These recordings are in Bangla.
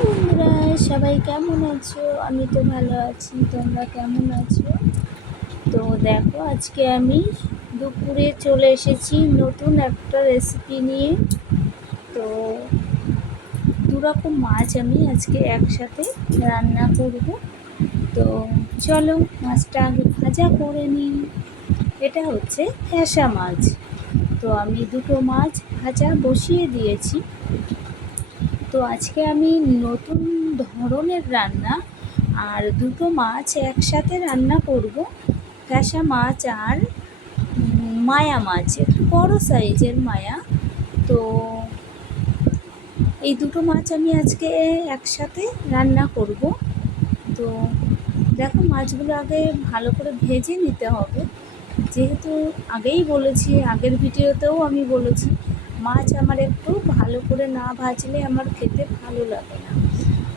বন্ধুরা, সবাই কেমন আছো? আমি তো ভালো আছি, তোমরা কেমন আছো? তো দেখো, আজকে আমি দুপুরে চলে এসেছি নতুন একটা রেসিপি নিয়ে। তো দুরকম মাছ আমি আজকে একসাথে রান্না করব। তো চলো মাছটা আগে ভাজা করে নিই। এটা হচ্ছে ফ্যাসা মাছ। তো আমি দুটো মাছ ভাজা বসিয়ে দিয়েছি। তো আজকে আমি নতুন ধরনের রান্না আর দুটো মাছ একসাথে রান্না করব। ফ্যাসা মাছ আর মায়া মাছ, একটু বড় সাইজের মায়া। তো এই দুটো মাছ আমি আজকে একসাথে রান্না করব। তো দেখো, মাছগুলো আগে ভালো করে ভেজে নিতে হবে। যেহেতু আগেই বলেছি, আগের ভিডিওতেও আমি বলেছি, মাছ আমার একটু ভালো করে না ভাজলে আমার খেতে ভালো লাগে না।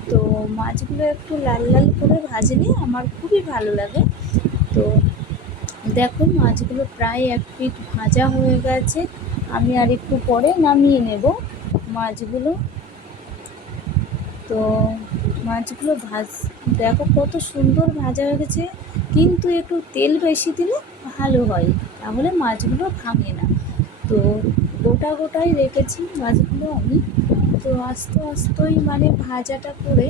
তো মাছগুলো একটু লাল লাল করে ভাজলে আমার খুবই ভালো লাগে। তো দেখো, মাছগুলো প্রায় এক পিঠ ভাজা হয়ে গেছে। আমি আর একটু পরে নামিয়ে নেব মাছগুলো। তো মাছগুলো দেখো কত সুন্দর ভাজা হয়ে গেছে, কিন্তু একটু তেল বেশি দিলে ভালো হয়, তাহলে মাছগুলো ভাঙে না। তো গোটা গোটাই রেখেছি মাছগুলো আমি। তো আস্তে আস্তেই ভাজাটা করে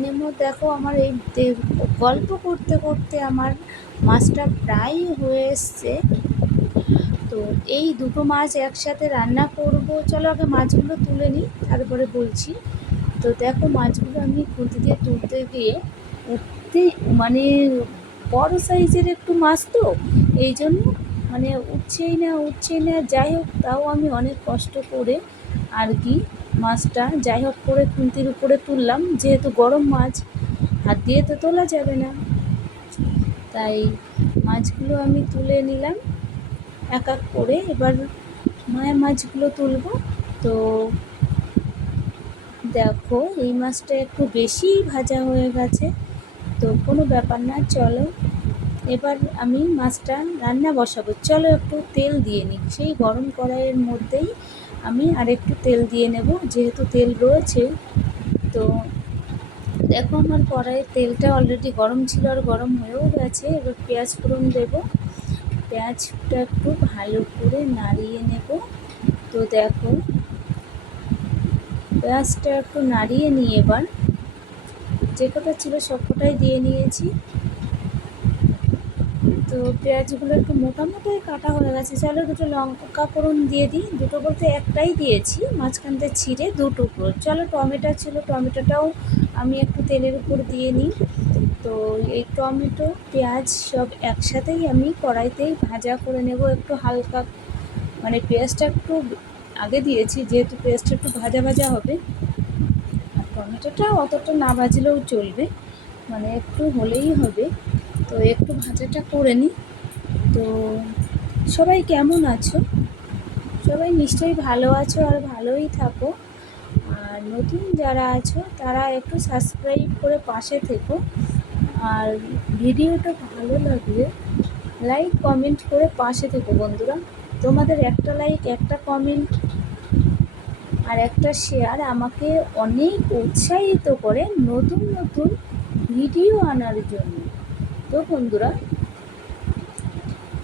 নেব। দেখো, আমার এই গল্প করতে করতে আমার মাছটা প্রায় হয়ে এসছে। তো এই দুটো মাছ একসাথে রান্না করব। চলো আগে মাছগুলো তুলে নিই, তারপরে বলছি। তো দেখো, মাছগুলো আমি খুন্তি দিয়ে তুলতে গিয়ে উঠতে বড় সাইজের একটু মাছ, তো এই জন্য উঠছেই না। যাই হোক, তাও আমি অনেক কষ্ট করে আর কি মাছটা যাই হোক করে খুন্তির উপরে তুললাম। যেহেতু গরম মাছ, হাত দিয়ে তো তোলা যাবে না, তাই মাছগুলো আমি তুলে নিলাম এক এক করে। এবার মায়া মাছগুলো তুলব। তো দেখো, এই মাছটা একটু বেশি ভাজা হয়ে গেছে। তো কোনো ব্যাপার না, চলো এবার আমি মাছটা রান্না বসাবো। চলো একটু তেল দিয়ে নিই, সেই গরম কড়াইয়ের মধ্যেই আমি আরেকটু তেল দিয়ে নেব, যেহেতু তেল রয়েছে। তো দেখো, আমার কড়াইয়ের তেলটা অলরেডি গরম ছিল আর গরম হয়েও গেছে। এবার পেঁয়াজ ফোড়ন দেব। পেঁয়াজটা একটু ভালো করে নাড়িয়ে নেব। তো দেখো, পেঁয়াজটা একটু নাড়িয়ে নিয়ে এবার যে কটা ছিল সব কটাই দিয়ে নিয়েছি। তো পেঁয়াজগুলো একটু মোটামুটি কাটা হয়ে গেছে। চলো দুটো লঙ্কা ফোড়ন দিয়ে দিই। দুটো বলতে একটাই দিয়েছি, মাঝখানতে ছিঁড়ে দুটো করে। চলো, টমেটো ছিল, টমেটোটাও আমি একটু তেলের উপর দিয়ে নিই। তো এই টমেটো পেঁয়াজ সব একসাথেই আমি কড়াইতেই ভাজা করে নেব, একটু হালকা। পেঁয়াজটা একটু আগে দিয়েছি, যেহেতু পেঁয়াজটা একটু ভাজা ভাজা হবে। আর টমেটোটা অতটা না ভাজলেও চলবে, একটু হলেই হবে। তো একটু ভাজাটা করে নিই। তো সবাই কেমন আছো? সবাই নিশ্চয়ই ভালো আছো আর ভালোই থাকো। আর নতুন যারা আছো তারা একটু সাবস্ক্রাইব করে পাশে থেকো। আর ভিডিওটা ভালো লাগলে লাইক কমেন্ট করে পাশে থেকো বন্ধুরা। তোমাদের একটা লাইক, একটা কমেন্ট আর একটা শেয়ার আমাকে অনেক উৎসাহিত করে নতুন নতুন ভিডিও আনার জন্য। তো বন্ধুরা,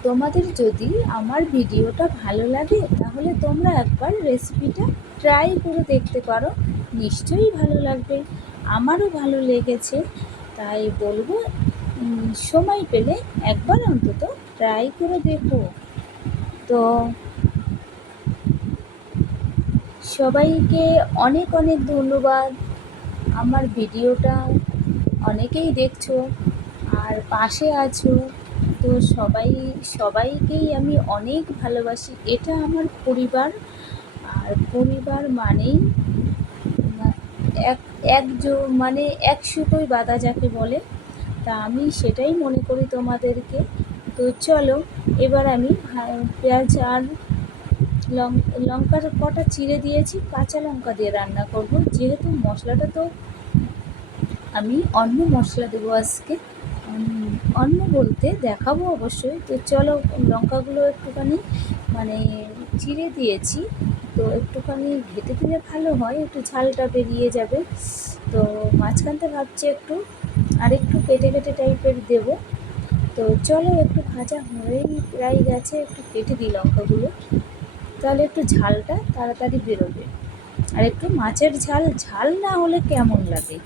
তোমাদের যদি আমার ভিডিওটা ভালো লাগে, তাহলে তোমরা একবার রেসিপিটা ট্রাই করে দেখতে পারো, নিশ্চয়ই ভালো লাগবে। আমারও ভালো লেগেছে, তাই বলবো সময় পেলে একবার অন্তত ট্রাই করে দেখো। তো সবাইকে অনেক অনেক ধন্যবাদ। আমার ভিডিওটা অনেকেই দেখছো আর পাশে আছো। তো সবাইকেই আমি অনেক ভালোবাসি। এটা আমার পরিবার। আর পরিবার মানেই এক এক এক সুতোয় বাঁধা যাকে বলে, তা আমি সেটাই মনে করি তোমাদেরকে। তো চলো, এবার আমি পেঁয়াজ আর লঙ্কার কটা চিড়ে দিয়েছি, কাঁচা লঙ্কা দিয়ে রান্না করব। যেহেতু মশলাটা তো আমি অন্য মশলা দেবো আজকে, অন্য বলতে দেখাবো অবশ্যই। তো চলো, লঙ্কাগুলো একটুখানি চিড়ে দিয়েছি। তো একটুখানি ঘেঁটে দিলে ভালো হয়, একটু ঝালটা বেরিয়ে যাবে। তো মাঝখানতে ভাবছি একটু আরেকটু কেটে কেটে টাইপের দেবো। তো চলো, একটু ভাজা হয়েই প্রায় গেছে, একটু কেটে দিই লঙ্কাগুলো, তাহলে একটু ঝালটা তাড়াতাড়ি বেরোবে। আর একটু মাছের ঝাল ঝাল না হলে কেমন লাগে,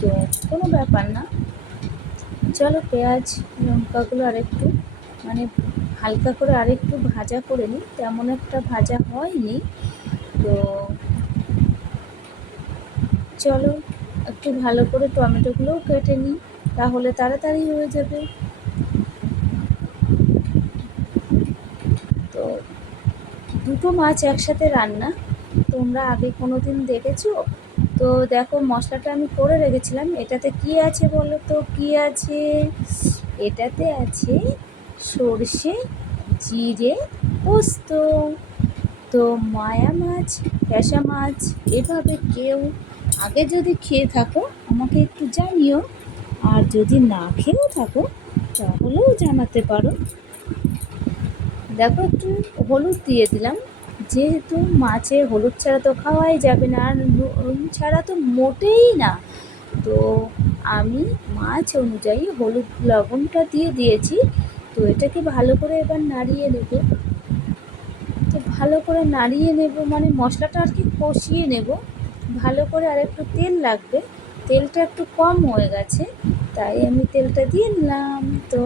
তো কোনো ব্যাপার না। চলো পেঁয়াজ লঙ্কাগুলো আরেকটু মানে হালকা করে আরেকটু ভাজা করে নিই, তেমন একটা ভাজা হয়নি। তো চলো একটু ভালো করে টমেটোগুলোও কেটে নিই, তাহলে তাড়াতাড়ি হয়ে যাবে। তো দুটো মাছ একসাথে রান্না তোমরা আগে কোনো দিন দেখেছো? তো দেখো, মশলাটা আমি করে রেখেছিলাম। এটাতে কি আছে বলো তো? কি আছে? এটাতে আছে সর্ষে, জিরে, পোস্ত। তো মায়া মাছ, ক্যাশা মাছ এভাবে কেউ আগে যদি খেয়ে থাকো আমাকে একটু জানিও, আর যদি না খেয়েও থাকো তাহলেও জানাতে পারো। দেখো, একটু হলুদ দিয়ে দিলাম, যেহেতু মাছে হলুদ ছাড়া তো খাওয়াই যাবে না, আর নুন ছাড়া তো মোটেই না। তো আমি মাছ অনুযায়ী হলুদ লবণটা দিয়ে দিয়েছি। তো এটাকে ভালো করে এবার নাড়িয়ে নেব। তো ভালো করে নাড়িয়ে নেব মানে মশলাটা আর কি কষিয়ে নেব ভালো করে। আর একটু তেল লাগবে, তেলটা একটু কম হয়ে গেছে, তাই আমি তেলটা দিয়ে নিলাম। তো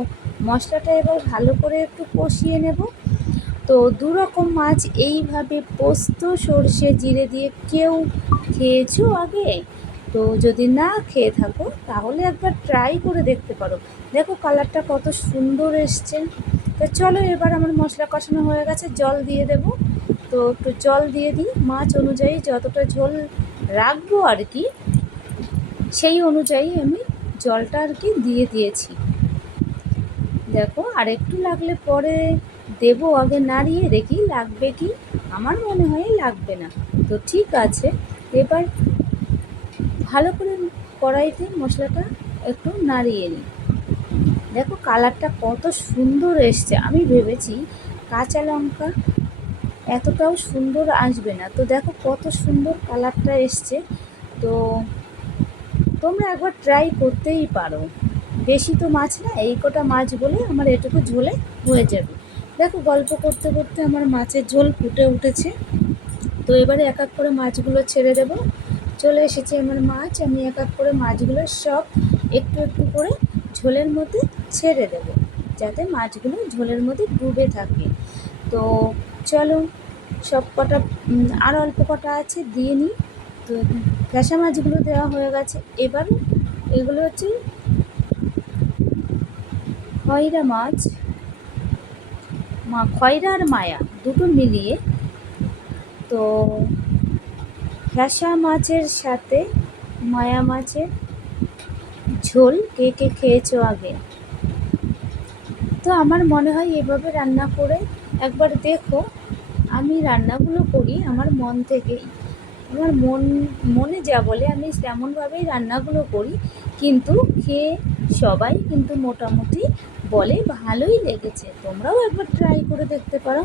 মশলাটা এবার ভালো করে একটু কষিয়ে নেব। তো দু রকম মাছ এইভাবে পোস্ত সর্ষে জিরে দিয়ে কেউ খেয়েছো আগে? তো যদি না খেয়ে থাকো তাহলে একবার ট্রাই করে দেখতে পারো। দেখো কালারটা কত সুন্দর এসছে। তো চলো, এবার আমার মশলা কষানো হয়ে গেছে, জল দিয়ে দেব। তো একটু জল দিয়ে দিই, মাছ অনুযায়ী যতটা ঝোল রাখবো আর কি, সেই অনুযায়ী আমি জলটা আর কি দিয়ে দিয়েছি। দেখো, আর একটু লাগলে পরে দেবো, আগে নাড়িয়ে দেখি লাগবে কি। আমার মনে হয় লাগবে না। তো ঠিক আছে, এবার ভালো করে কড়াইতে মশলাটা একটু নাড়িয়ে নিই। দেখো কালারটা কত সুন্দর এসছে। আমি ভেবেছি কাঁচা লঙ্কা এতটাও সুন্দর আসবে না, তো দেখো কত সুন্দর কালারটা এসছে। তো তোমরা একবার ট্রাই করতেই পারো। বেশি তো মাছ না, এই কটা মাছ বলে আমার এটুকু ঝোলে হয়ে যাবে। দেখো গল্প করতে করতে আমার মাছের ঝোল ফুটে উঠেছে। তো এবারে এক এক করে মাছগুলো ছেড়ে দেব। চলে এসেছে আমার মাছ, আমি এক এক করে মাছগুলো সব একটু একটু করে ঝোলের মধ্যে ছেড়ে দেব, যাতে মাছগুলো ঝোলের মধ্যে ডুবে থাকে। তো চলো, সব কটা আর অল্প কটা আছে দিয়ে নিই। তো ক্যাশা মাছগুলো দেওয়া হয়ে গেছে। এবার এগুলো হচ্ছে খয়রা মাছ, খয়রা আর মায়া দুটো মিলিয়ে। তো ক্যাশা মাছের সাথে মায়া মাছের ঝোল কে কে খেয়েছো আগে? তো আমার মনে হয় এভাবে রান্না করে একবার দেখো। আমি রান্নাগুলো করি আমার মন থেকেই, আমার মনে যা বলে আমি তেমনভাবেই রান্নাগুলো করি, কিন্তু খেয়ে সবাই কিন্তু মোটামুটি বলে ভালোই লেগেছে। তোমরাও একবার ট্রাই করে দেখতে পারো।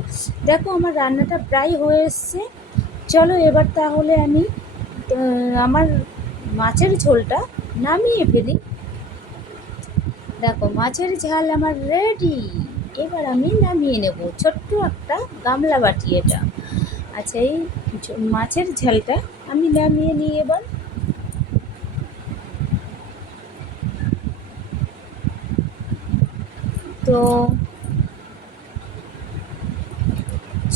দেখো আমার রান্নাটা প্রায় হয়ে এসছে। চলো এবার তাহলে আমি আমার মাছের ঝোলটা নামিয়ে ফেলি। দেখো মাছের ঝাল আমার রেডি। এবার আমি নামিয়ে নেব, ছোট্ট একটা গামলা বাটি এটা। আচ্ছা, এই মাছের ঝালটা আমি নামিয়ে নিই এবার। তো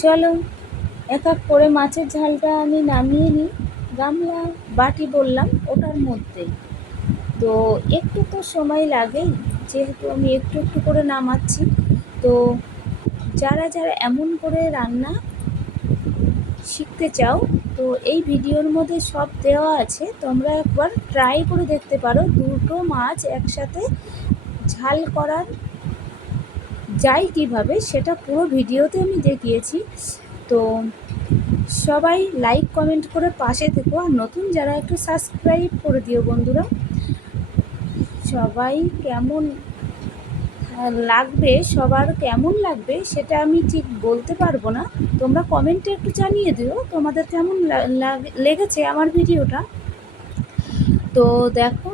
চলো এক এক করে মাছের ঝালটা আমি নামিয়ে নিই গামলা বাটি বললাম ওটার মধ্যেই। তো একটু তো সময় লাগেই, যেহেতু আমি একটু একটু করে নামাচ্ছি। তো যারা যারা এমন করে রান্না শিখতে চাও, তো এই ভিডিওর মধ্যে সব দেওয়া আছে, তোমরা একবার ট্রাই করে দেখতে পারো। দুটো মাছ একসাথে ঝাল করার যায় কীভাবে সেটা পুরো ভিডিওতে আমি দেখিয়েছি। তো সবাই লাইক কমেন্ট করে পাশে থেকো, আর নতুন যারা একটু সাবস্ক্রাইব করে দিও বন্ধুরা। সবাই কেমন লাগবে, সবার কেমন লাগবে সেটা আমি ঠিক বলতে পারবো না। তোমরা কমেন্টে একটু জানিয়ে দিও তোমাদের কেমন লেগেছে আমার ভিডিওটা। তো দেখো,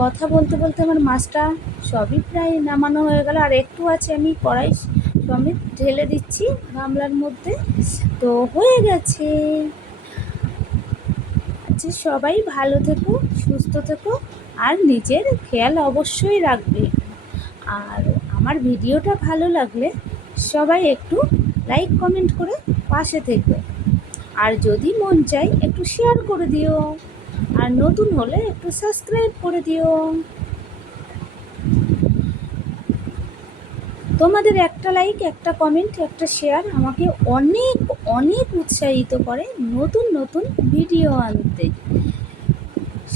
কথা বলতে বলতে আমার মাছটা সবই প্রায় নামানো হয়ে গেল, আর একটু আছে, আমি কড়াই সমেত ঢেলে দিচ্ছি গামলার মধ্যে। তো হয়ে গেছে। আচ্ছা, সবাই ভালো থেকো, সুস্থ থেকো, আর নিজের খেয়াল অবশ্যই রাখবে। আর আমার ভিডিওটা ভালো লাগলে সবাই একটু লাইক কমেন্ট করে পাশে থেকো, আর যদি মন চাই একটু শেয়ার করে দিও, আর নতুন হলে একটু সাবস্ক্রাইব করে দিও। তোমাদের একটা লাইক, একটা কমেন্ট, একটা শেয়ার আমাকে অনেক অনেক উৎসাহিত করে নতুন নতুন ভিডিও আনতে।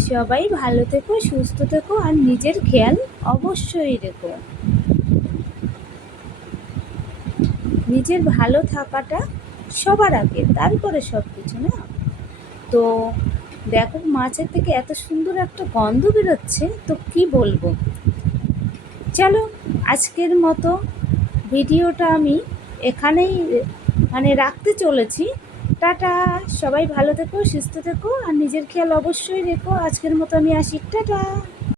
সবাই ভালো থেকো, সুস্থ থেকো, আর নিজের খেয়াল অবশ্যই রেখো। নিজের ভালো থাকাটা সবার আগে, তারপরে সব কিছু না। তো দেখো, মাছের থেকে এত সুন্দর একটা গন্ধ বেরোচ্ছে, তো কি বলবো। চলো, আজকের মতো ভিডিওটা আমি এখানেই রাখতে চলেছি। টাটা। সবাই ভালো থেকো, সুস্থ থেকো, আর নিজের খেয়াল অবশ্যই রেখো। আজকের মতো আমি আসি, টাটা।